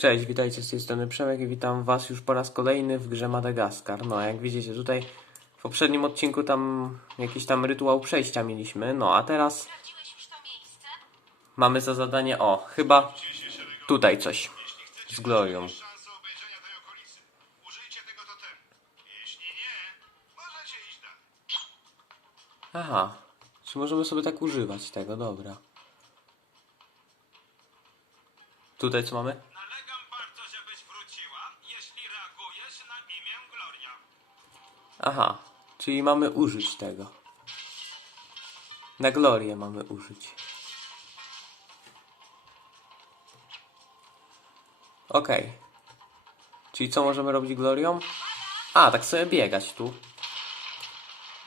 Cześć, witajcie z tej strony Przemek i witam was już po raz kolejny w grze Madagaskar. No, jak widzicie tutaj w poprzednim odcinku tam jakiś tam rytuał przejścia mieliśmy, no a teraz mamy za zadanie, o, chyba tutaj coś z Glorią. Aha, czy możemy sobie tak używać tego, dobra. Tutaj co mamy? Aha, czyli mamy użyć tego. Na glorię mamy użyć. Okej. Czyli co możemy robić glorią? A, tak sobie biegać tu.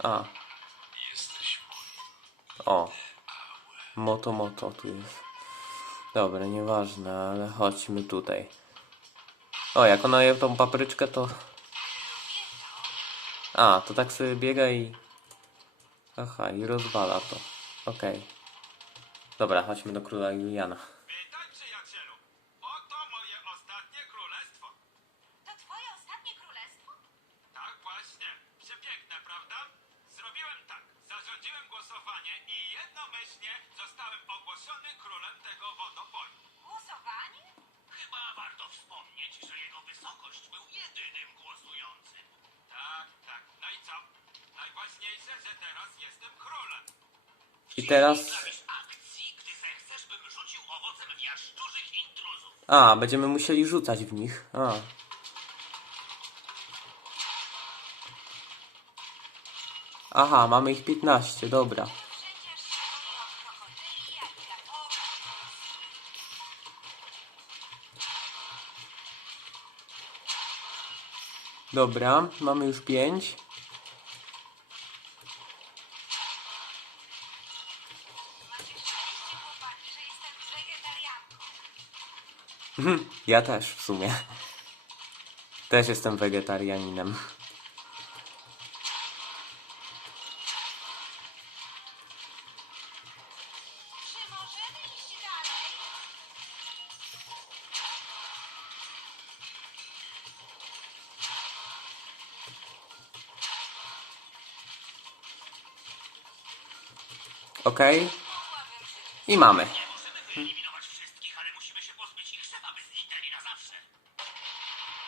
A. O. Moto, moto tu jest. Dobra, nieważne, ale chodźmy tutaj. O, jak ona je tą papryczkę, to a, to tak sobie biega i... Aha, i rozwala to. Okej. Dobra, chodźmy do króla Juliana. Jaszczurzych intruzów. A, będziemy musieli rzucać w nich. A. Aha, mamy ich 15, dobra. Dobra, mamy już 5. Ja też w sumie. Też jestem wegetarianinem. Żyć. I mamy. Możemy wyeliminować wszystkich, ale musimy się pozbyć ich szefa, by zniknęli na zawsze.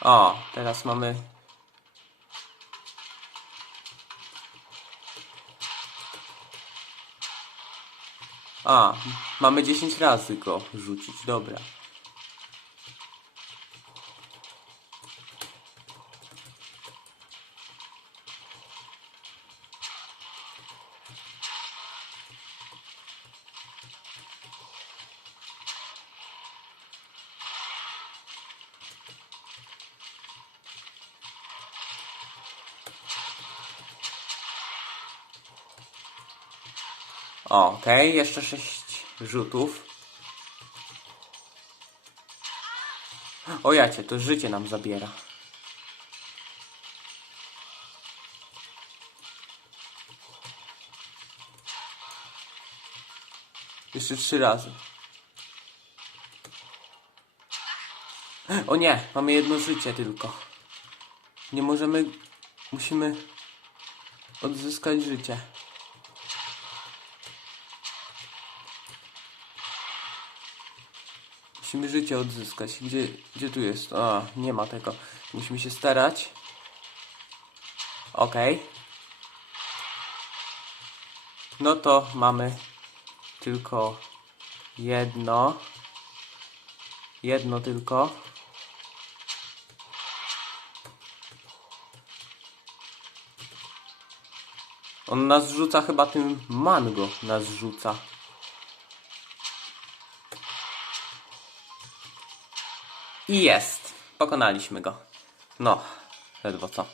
O, teraz mamy. A, mamy 10 razy go rzucić, dobra. Okej, jeszcze 6 rzutów. O jacie, to życie nam zabiera. Jeszcze trzy razy. O nie, mamy jedno życie tylko. Nie możemy. Musimy odzyskać życie. Musimy życie odzyskać. Gdzie, gdzie tu jest? A, nie ma tego. Musimy się starać. Okej. No to mamy tylko jedno. Jedno tylko. On nas rzuca chyba tym mango nas rzuca. I jest. Pokonaliśmy go. No, ledwo co.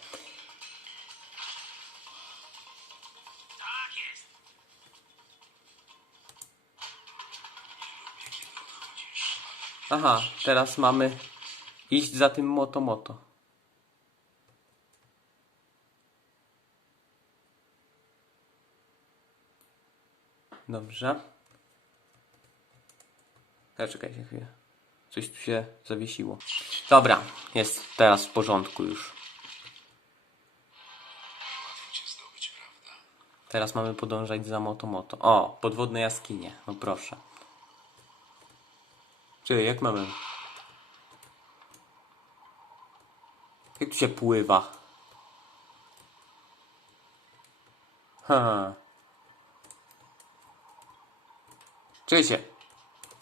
Aha, teraz mamy iść za tym moto moto. Dobrze. A, czekajcie chwilę. Coś tu się zawiesiło. Dobra, jest teraz w porządku już. Teraz mamy podążać za Motomoto. O, podwodne jaskinie. No proszę. Czyli jak mamy? Jak tu się pływa? Ha. Czekajcie.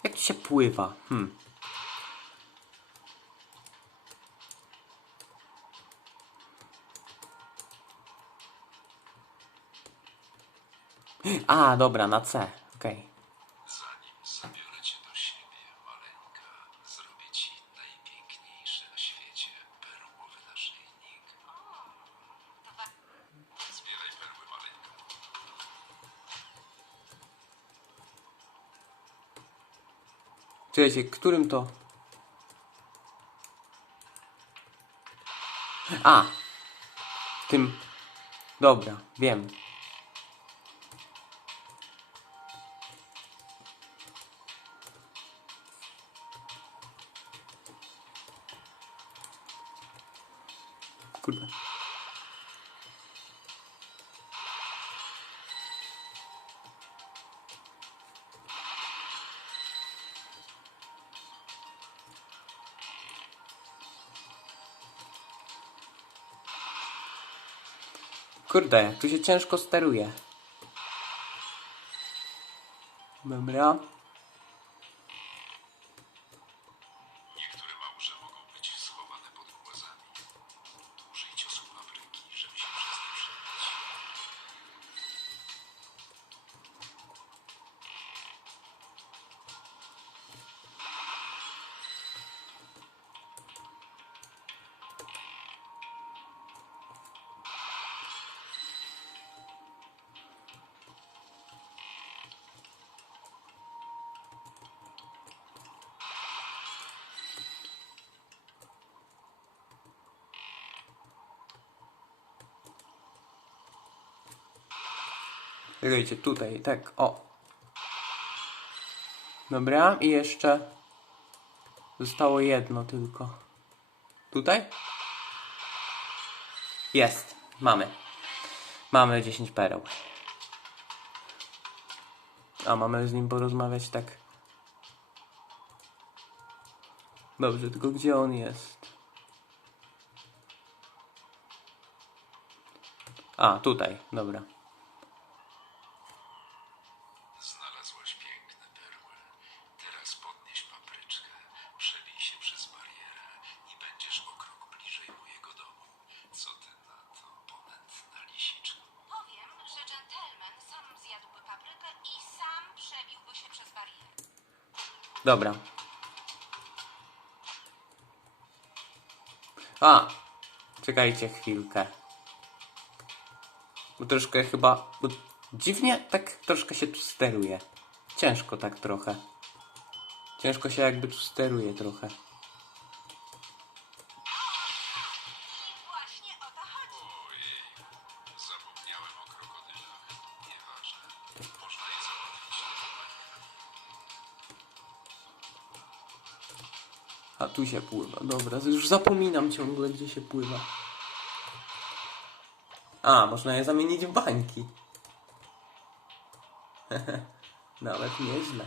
Jak tu się pływa? Hmm. A, dobra, na C. Okej. Zanim zabiorę cię do siebie, maleńka, zrobię ci najpiękniejszy na świecie perłowy naszyjnik. Zbieraj perły, maleńka. Czekajcie, którym to? A! Tym. Dobra, wiem. Kurde, tu się ciężko steruje. Dobra. Czekajcie, tutaj, tak, o. Dobra, i jeszcze zostało jedno tylko. Tutaj? Jest, mamy. Mamy 10 pereł. A mamy z nim porozmawiać tak. Dobrze, tylko gdzie on jest? A, tutaj, dobra. Znalazłaś piękne perły. Teraz podnieś papryczkę, przebij się przez barierę i będziesz o krok bliżej mojego domu. Co ty na to, ponętna lisiczko? Powiem, że dżentelmen sam zjadłby paprykę i sam przebiłby się przez barierę. Dobra. A! Czekajcie chwilkę. Bo troszkę chyba. Bo dziwnie tak troszkę się tu steruje. Ciężko tak trochę. Ciężko się jakby tu steruje trochę. A tu się pływa. Dobra, już zapominam ciągle gdzie się pływa. A, można je zamienić w bańki. Nawet nieźle.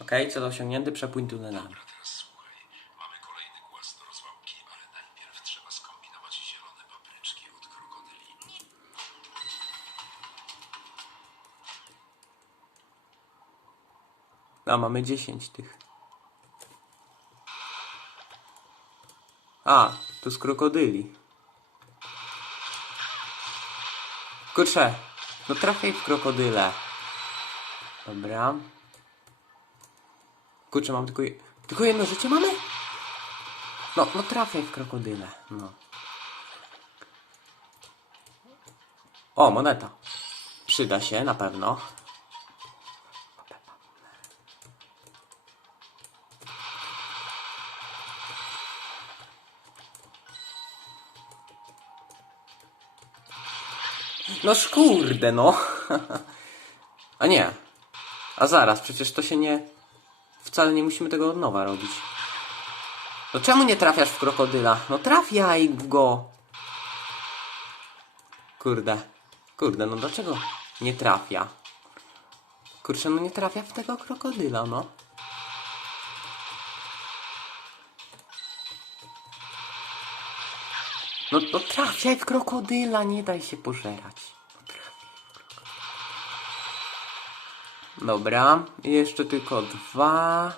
Okej, cel osiągnięty, przepłyń tunelami. A, mamy 10 tych. A, to z krokodyli. Kurczę, no trafiaj w krokodyle. Dobra. Kurczę, mam tylko, je- tylko jedno życie mamy? No, no trafiaj w krokodyle, no. O, moneta. Przyda się, na pewno. No szkurde, no. A nie. A zaraz, przecież to się nie... Wcale nie musimy tego od nowa robić. No czemu nie trafiasz w krokodyla? No trafiaj w go! Kurde. Kurde, no dlaczego nie trafia? Kurczę, no nie trafia w tego krokodyla, no. No to trafiaj w krokodyla, nie daj się pożerać. No. Dobra, jeszcze tylko dwa.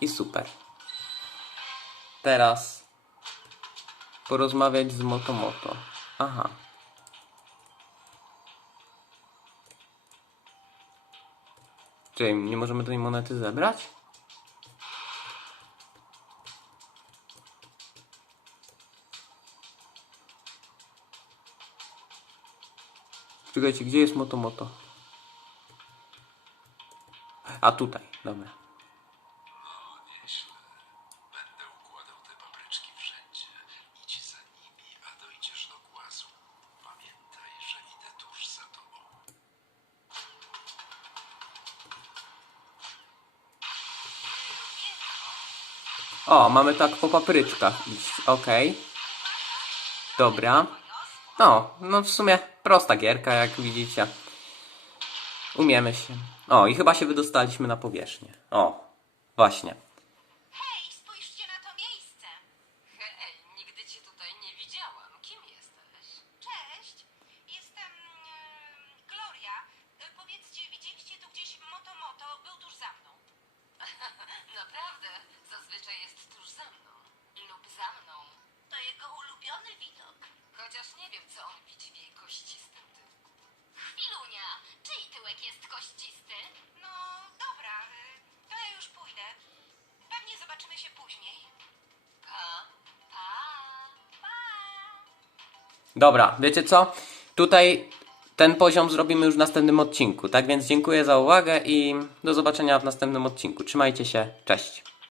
I super. Teraz porozmawiać z Motomoto. Aha. Czyli nie możemy tej monety zebrać? Czekajcie, gdzie jest Motomoto? A tutaj, dobra. O, mamy tak po papryczkach iść, okej. Dobra. No, no w sumie prosta gierka, jak widzicie. Umiemy się. O, i chyba się wydostaliśmy na powierzchnię. O, właśnie. Dobra, wiecie co? Tutaj ten poziom zrobimy już w następnym odcinku. Tak więc dziękuję za uwagę i do zobaczenia w następnym odcinku. Trzymajcie się, cześć.